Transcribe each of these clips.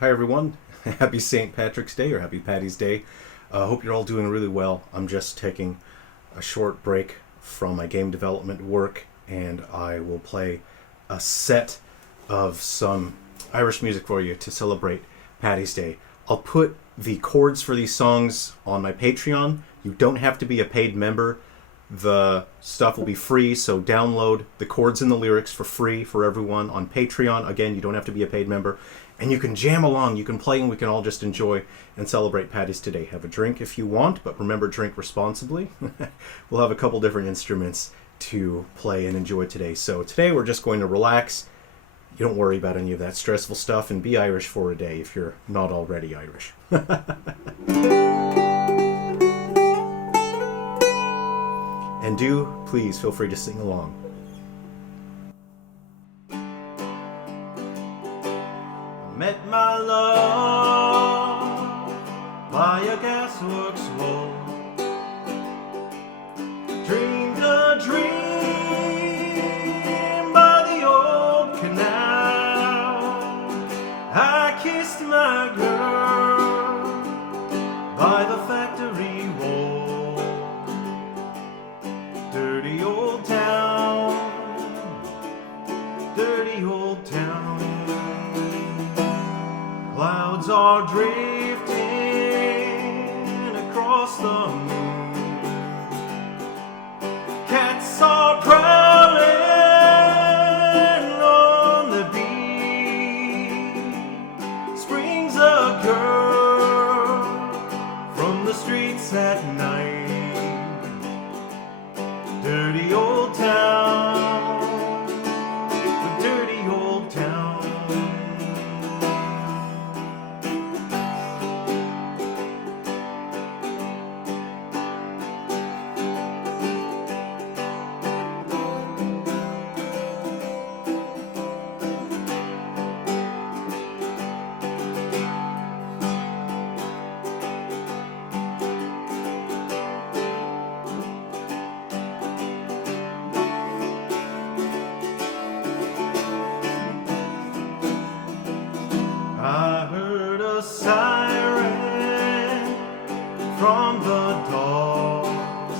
Hi everyone, happy St. Patrick's Day or happy Paddy's Day. Hope you're all doing really well. I'm just taking a short break from my game development work and I will play a set of some Irish music for you to celebrate Paddy's Day. I'll put the chords for these songs on my Patreon. You don't have to be a paid member. The stuff will be free, so download the chords and the lyrics for free for everyone on Patreon. Again, you don't have to be a paid member. And you can jam along, you can play, and we can all just enjoy and celebrate Paddy's today. Have a drink if you want, but remember, drink responsibly. We'll have a couple different instruments to play and enjoy today. So today we're just going to relax. You don't worry about any of that stressful stuff and be Irish for a day if you're not already Irish. And do, please, feel free to sing along. Met my love by a gasworks wall. Dreamed a dream by the old canal. I kissed my girl by the factory wall. Dirty old town, dirty old town. Clouds are drifting across the moon. Cats are prowling on the beat. Springs a girl from the streets at night. Dirty old town, the dirty old town. I heard a siren from the doors.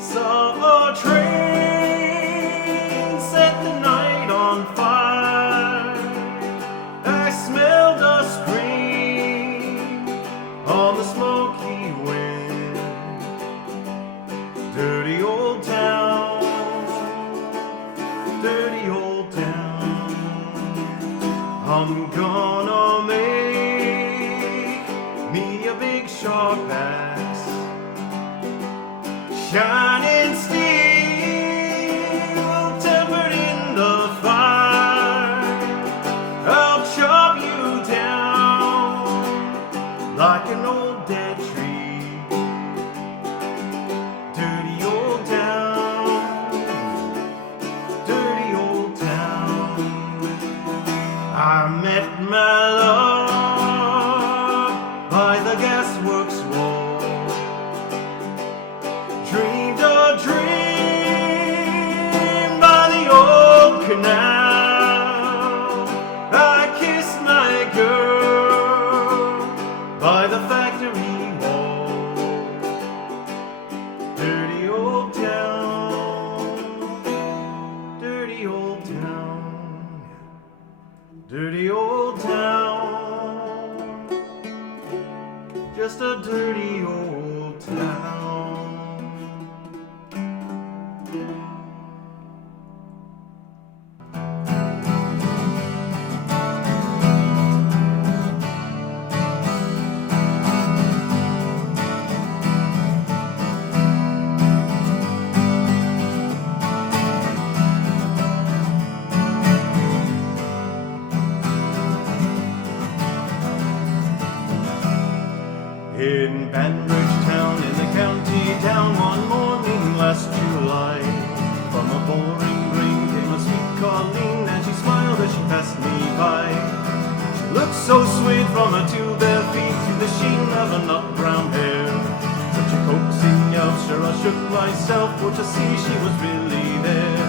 Saw a train set the night on fire. I smelled a spring on the smoky wind. Dirty old town, dirty old town. I'm gonna make me a big sharp axe, shining steel, tempered in the fire. I'll chop you down like an old dead tree. Dirty old town, dirty old town. I met my love by the gasworks wall. Dreamed a dream by the old canal. I kissed my girl by the factory wall. Dirty old town, dirty old town. Dirty old town, just a dirty old town. In Banbridge town, in the county down, one morning last July, from a boring ring came a sweet Colleen, and she smiled as she passed me by. She looked so sweet from her two bare feet to the sheen of her nut brown hair. Such a coaxing yell, sure I shook myself for to see she was really there.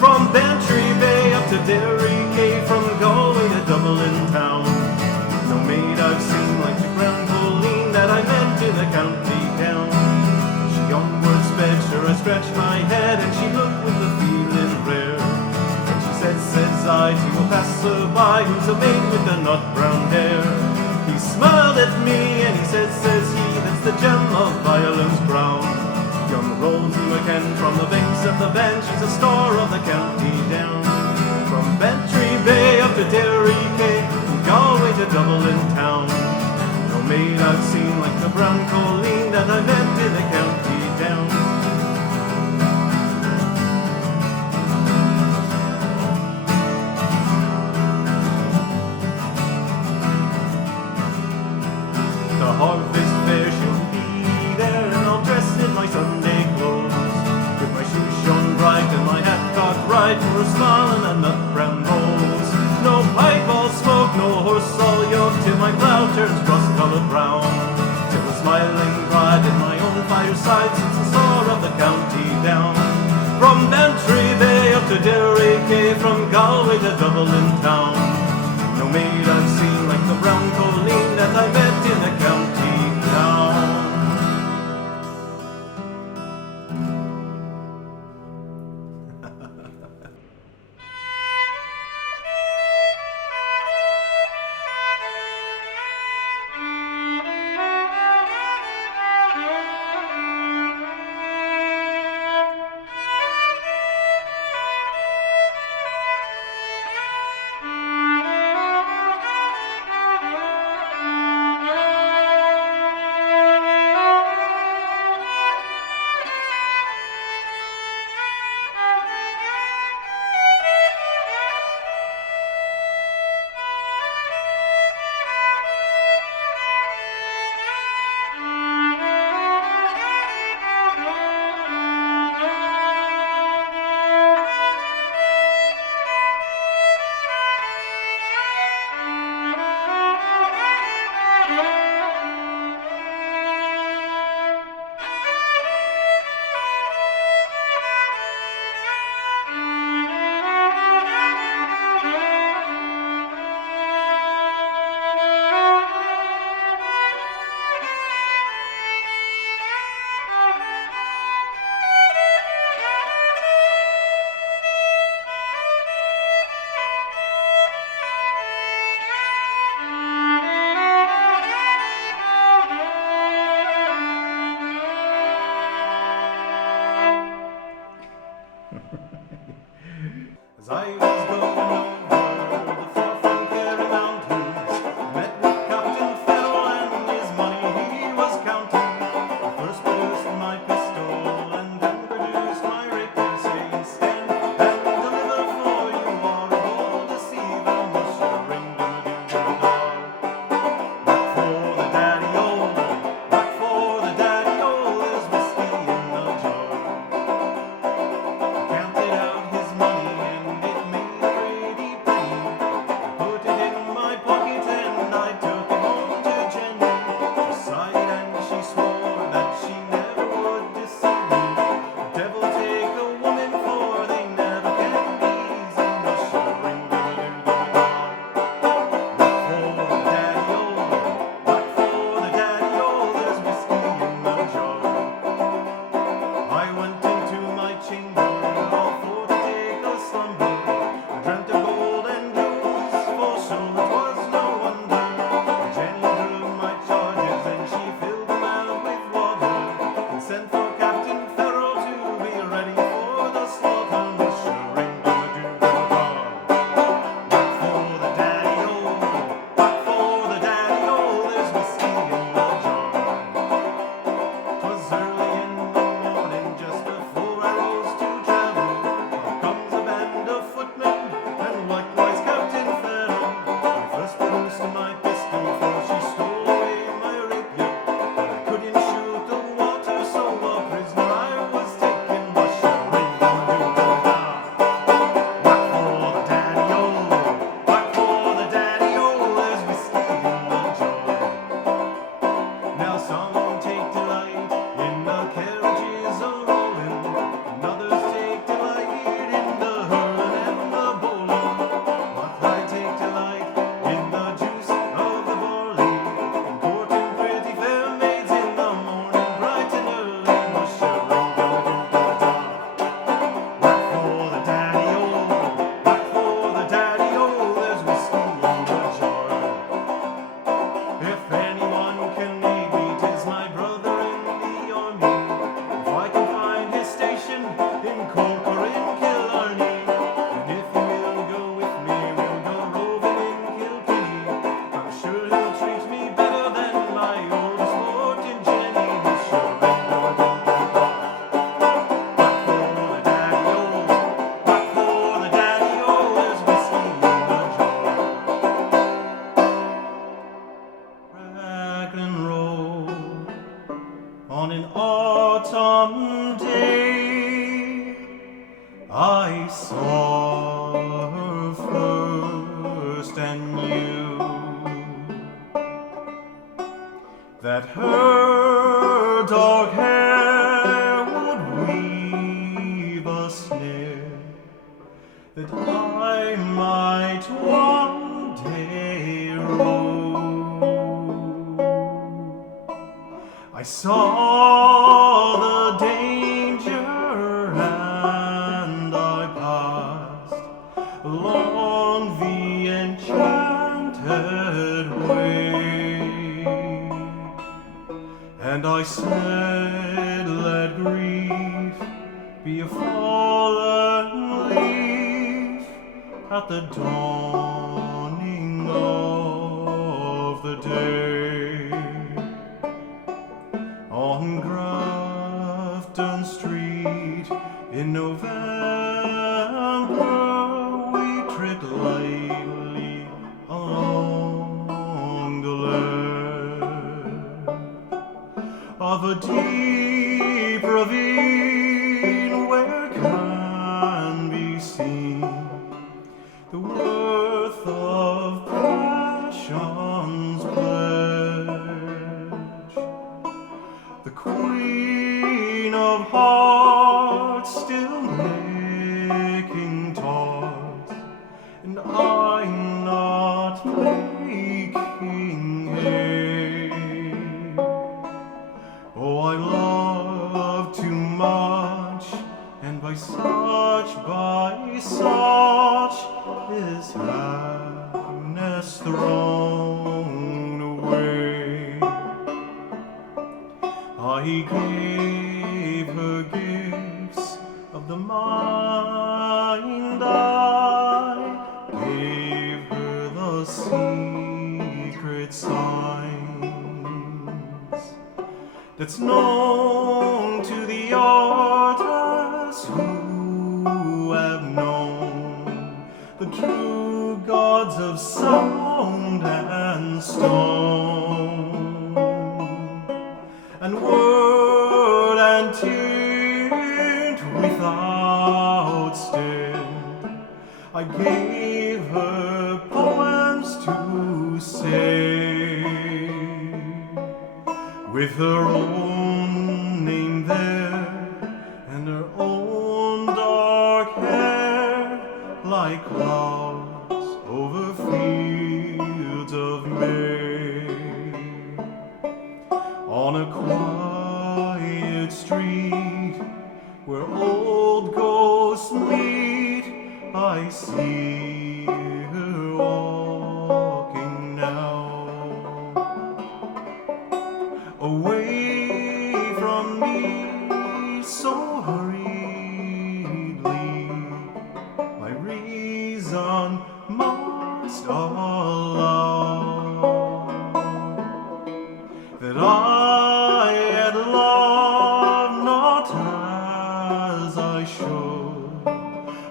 From Bantry Bay up to Derry Cay, from Galway to Dublin town, to a passerby who's a maid with the nut brown hair. He smiled at me and he says he, that's the gem of Ireland's crown. Young Rosie McCann from the banks of the Bann, she's a star of the county down. From Bantry Bay up to Derry Quay, from Galway to Dublin town. No maid I've seen like the brown colleen that I met in the county down. The Harvest Fair she'll be there, and I'll dress in my Sunday clothes, with my shoes shone bright and my hat cocked right, for a smile and a nut brown nose. No pipe all smoke, no horse all yoke, till my plough turns rust-coloured brown. Till the smiling bride in my own fireside sits the star of the county down. From Bantry Bay up to Derry Quay, from Galway to Dublin town. No maid I've seen like the brown colleen that I met in the county town. As I was going over the far from Kerry Mountains, I met with Captain Farrell and his money he was counting. I first produced my pistol and then produced my rapier, saying, stand and deliver, for you are a bold deceiver, mushering dum-a-doo-dum-a-daw. Back for the daddy-o, back for the daddy-o, there's whiskey in the jar. I counted out his money and it made a pretty penny. I put it in my pocket and I took it home to Jenny. She sighed and she swore that she never would deceive me. The devil take a woman, for they never can be easy, mushering dum-a-doo-dum-a-daw. Back for the daddy-o, back for the daddy-o, there's whiskey in the jar. I went into my chamber all for to take a slumber. I dreamt of gold and jewels, for sure it was no wonder. Jenny drew my charges and she filled them out with water, and sent for Captain Farrell to be ready for the slaughter, mushering dum-a-doo-dum-a-daw. Back for the daddy-o, back for the daddy-o, there's whiskey in the jar. 'Twas early in the morning, just before I rose to travel. Out comes a band of footmen, and likewise Captain Farrell. I promised and knew that her dark hair would weave a snare, that I might one day rule. I saw the danger and I passed along the enchanted way, and I said, let grief be a fallen leaf at the dawning of the day. On Grafton Street in November we tripped lightly along the lane of a deep ravine where can be seen the worth of passion's pledge. The Queen of Hearts still making tarts, and I'm not making hay. Oh, I love too much, and by such is happiness thrown away. I gave her gifts of the mind, I gave her the secret signs that's known to the artists who have known the true gods of sound and stone, and word and tint without stint. I gave her poems to say, with her own name there, and her own dark hair, like clouds over fields of May. On a quiet street where old ghosts meet, I see her walking now, away from me so hurriedly. My reason must allow that I had loved not as I should,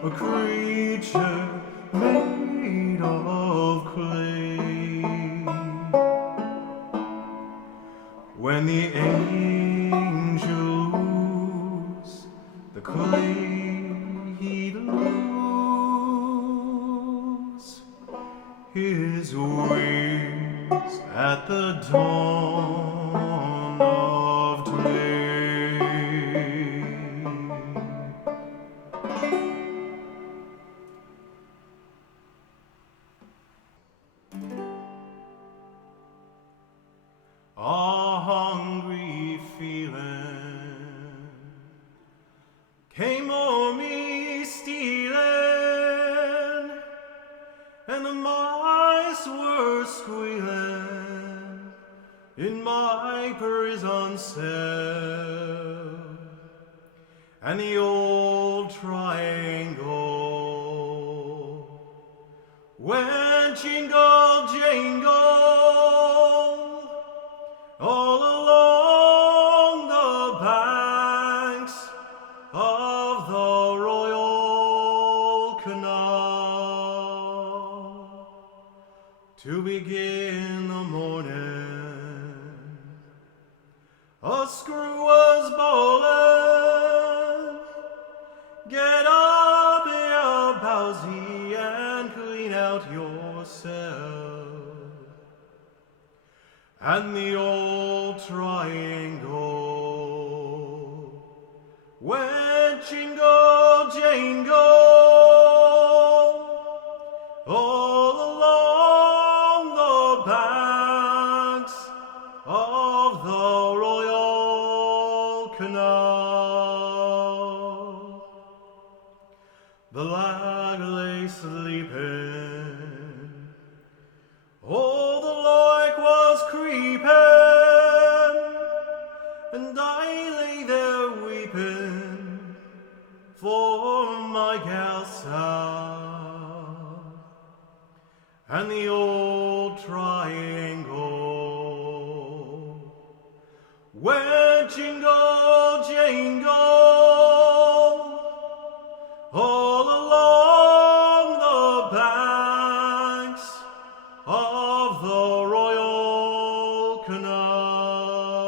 a creature made of clay. When the angel woos the clay, he'd lose his wings at the dawn of day. A hungry feeling came o'er me stealing, and the mice were squealing in my prison cell, and the old triangle went jingle jangle all along the banks of the Royal Canal to begin the morning. A screw was bowling, get up, you bowsy, and clean out your yourself. And the old triangle went jingle jangle all along the banks of the Royal Canal. The lad lay sleeping, oh, the loik was creeping, and I lay there weeping for my gal Sal. And the old triangle went jingle jangle all along the banks of the Royal Canal.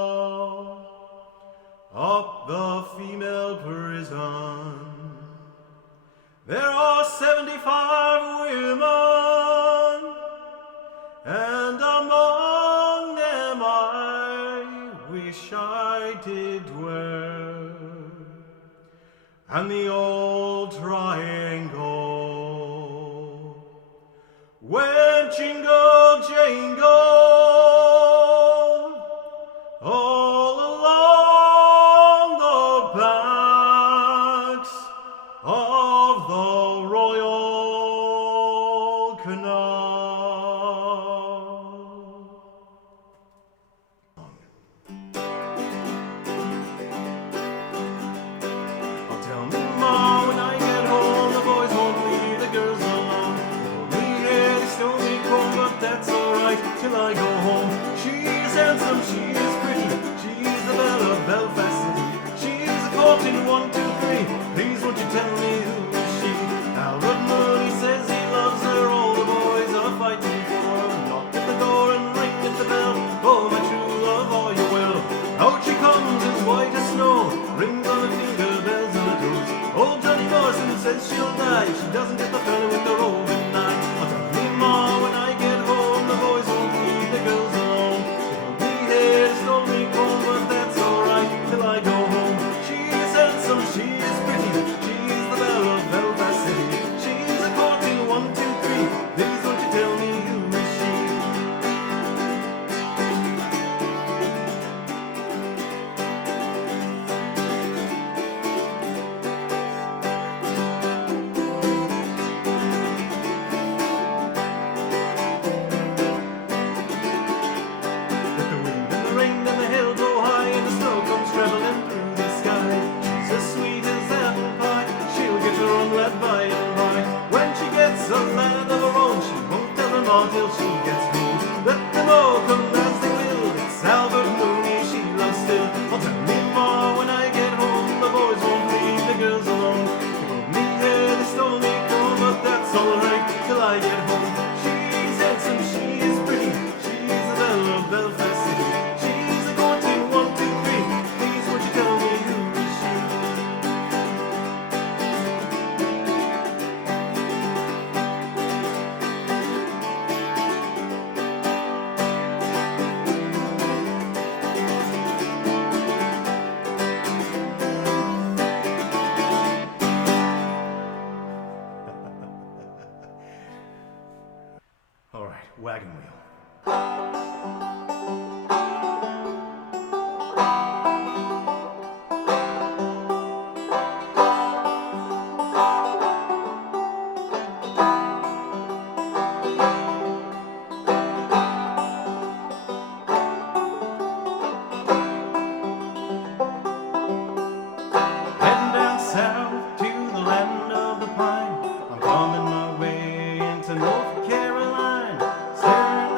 Up the female prison there are 75 women, and among them I wish I did dwell. And the old triangle went jingle jangle all along the banks of the Royal Canal. Oh, tell me, Ma, when I get home, the boys won't leave the girls alone. They stole me home, but that's alright till I go home. She's handsome, she is pretty, she's the belle of Belfast City. She's a courting 1, 2, 3. Please won't you tell me who is she? Albert Mooney says he loves her, all the boys are fighting for her. Knock at the door and ring at the bell. Oh, my true love, are you well? Out she comes as white as snow, rings on the finger, bells on the toes. Old Johnny Morrison says she'll die if she doesn't get the fella with the roving eye. Oh, tell me, Ma, when I get home, the boys won't leave the girls alone. They told me they stole me home, but that's alright till I go home. She's handsome, she's pretty, she's the belle of Belfast City. She's a courting 1, 2, 3. Please won't you tell me who is she? Let the wind and the rain and the hail blow high, and the snow comes traveling through the sky. She's as sweet as apple pie, she'll get her own lad by and by. When she gets a lad of her own, she won't tell them all till she gets home. Let them all come as they will, it's Albert Mooney she loves still. Oh, tell me, Ma, when I get home, the boys won't leave the girls alone. They pulled me hair, they stole me comb, but that's alright till I get home. She's handsome, she is pretty, she's the belle of Belfast City. She's a courting 1, 2, 3. Please won't you tell me who is she? All right, wagon wheel. Heading down south to the land of the pine. I'm coming my way into North Carolina, staring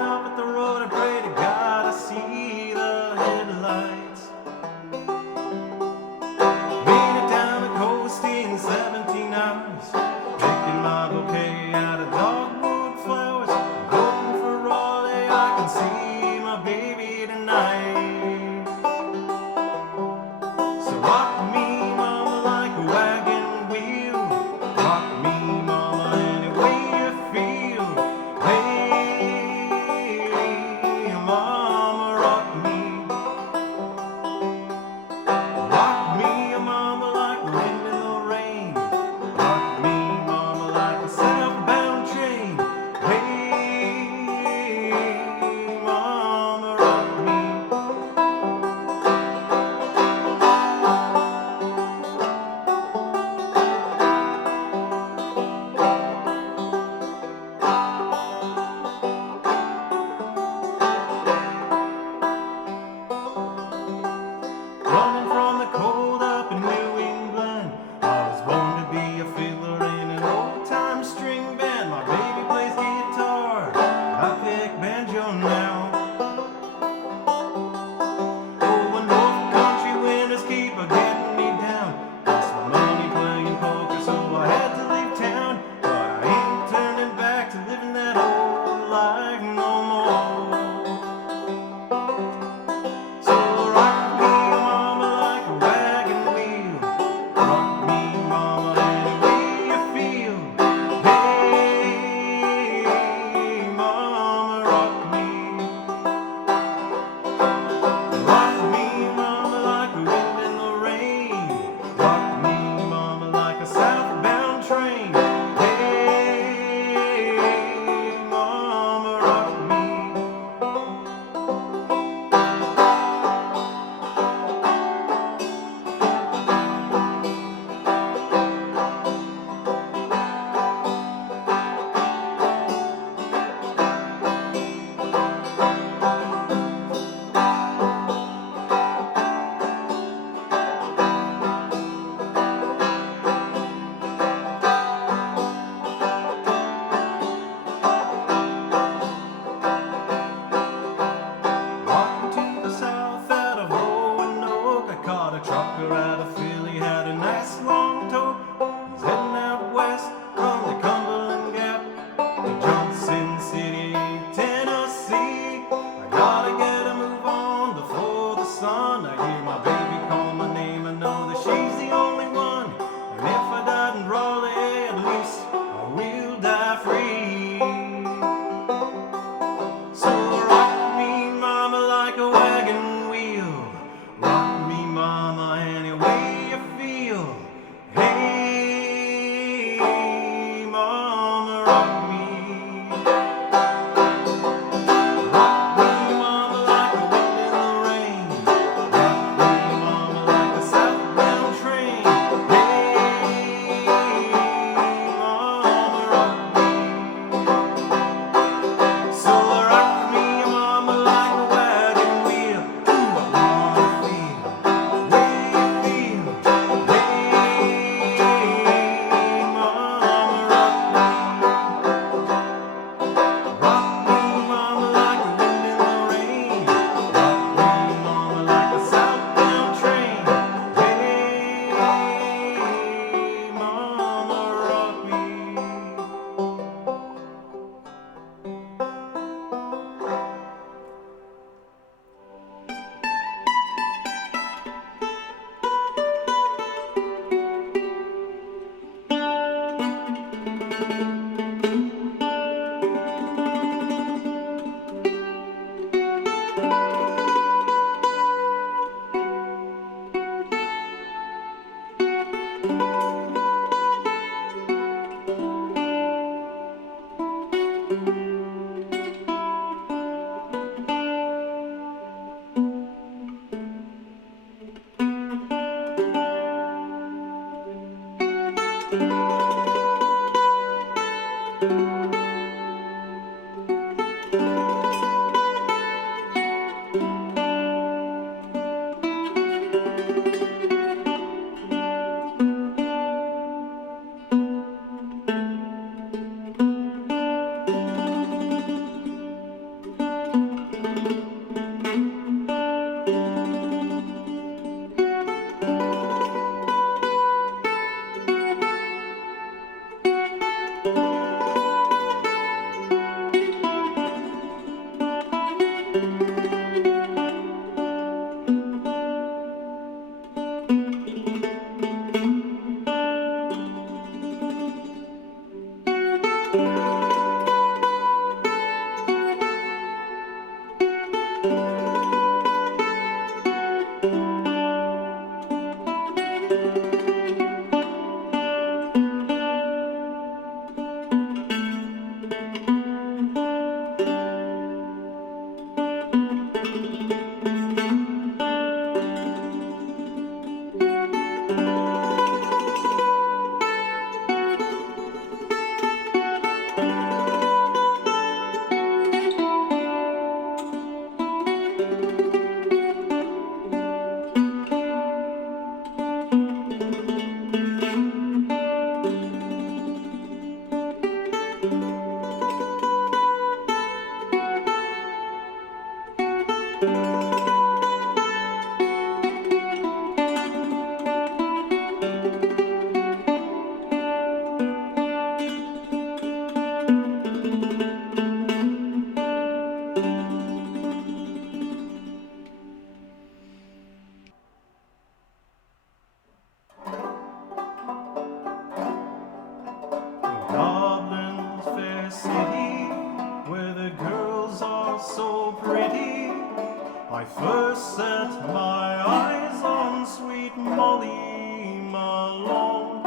I first set my eyes on sweet Molly Malone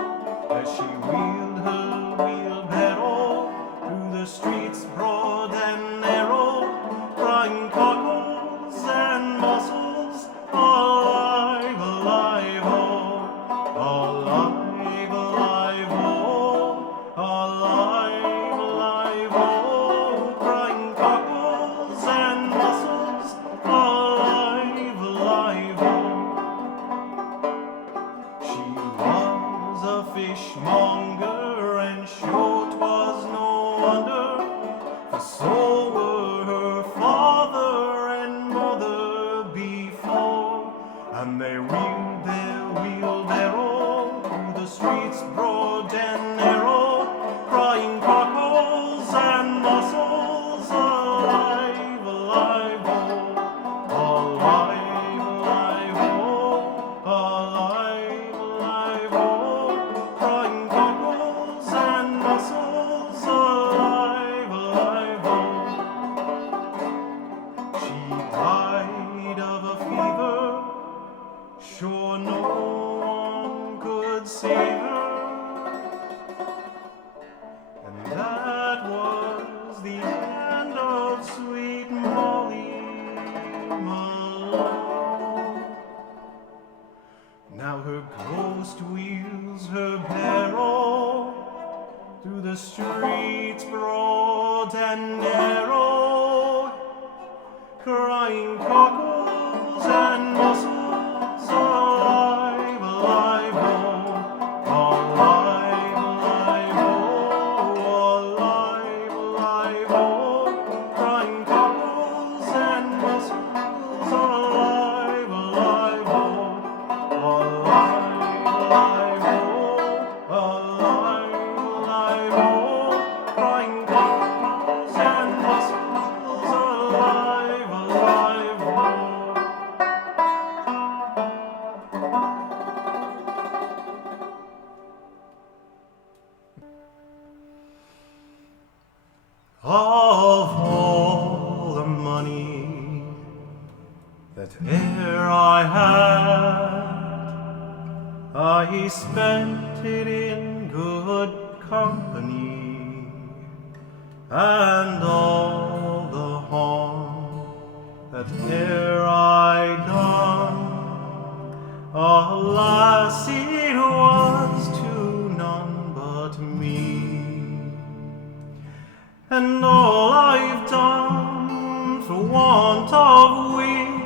as she wheeled her wheelbarrow through the streets broad and narrow, crying cockles and mussels, alive, alive, oh, alive, alive, oh, alive, alive, oh, crying cockles and mussels, alive, alive, oh. She was a fishmonger, and sure 'twas no wonder, for so were her father and mother before, and they wheeled their wheelbarrow through the streets broad and narrow, crying cockles and mussels, alive, alive, oh, alive, alive, oh, alive, alive, oh, crying cockles and mussels, alive, alive, oh. She died of a fever, sure no one could save her, and that was the end of sweet Molly Malone. Now her ghost wheels her barrow through the streets broad and narrow, crying cockles and mussels, alive, alive, oh, alive, alive, oh, alive, alive, oh, crying cockles and mussels, alive, alive, oh, alive, alive, oh, alive, alive, oh, crying cockles and mussels, alive, alive, oh. Of all the money that e'er I had, I spent it in good company, and all the harm that e'er I done, alas, it was to none but me. And all I've done for want of wit,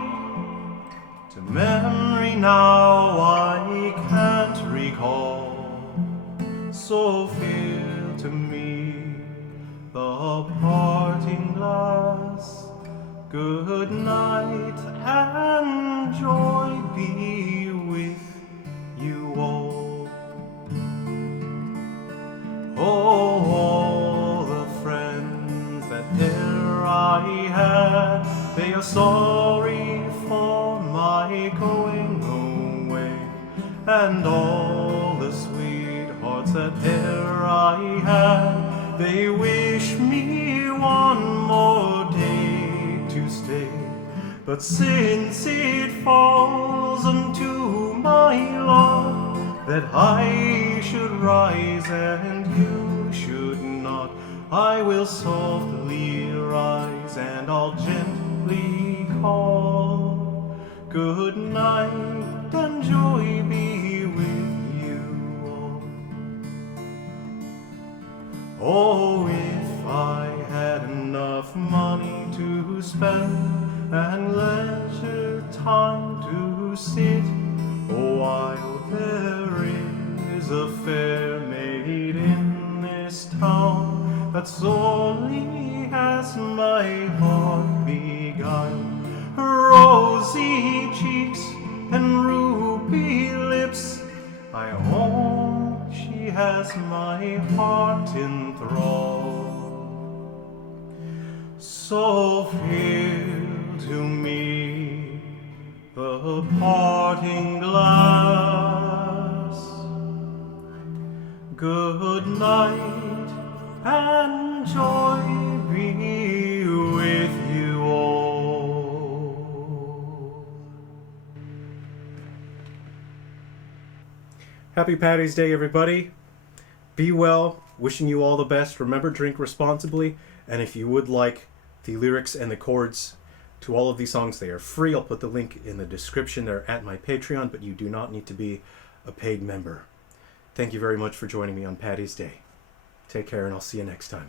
to memory now I can't recall. So fail to me the parting glass. Good night and joy be with you all. Oh, the friends that e'er I had, they are sorry for my going away, and all the sweethearts that e'er I had, they wish me one more day to stay. But since it falls unto my lot that I should rise and you should not, I will softly rise and I'll gently call. Good night and joy be with you all. Oh, if I had enough money to spend and leisure time to sit, while there is a fair maid in this town that sorely has my heart beguiled. Her rosy cheeks and ruby lips, I own she has my heart in thrall. So fill to me the parting glass. Good night and joy be with you all. Happy Paddy's Day, everybody. Be well. Wishing you all the best. Remember, drink responsibly. And if you would like the lyrics and the chords to all of these songs, they are free. I'll put the link in the description. They're at my Patreon, but you do not need to be a paid member. Thank you very much for joining me on Paddy's Day. Take care, and I'll see you next time.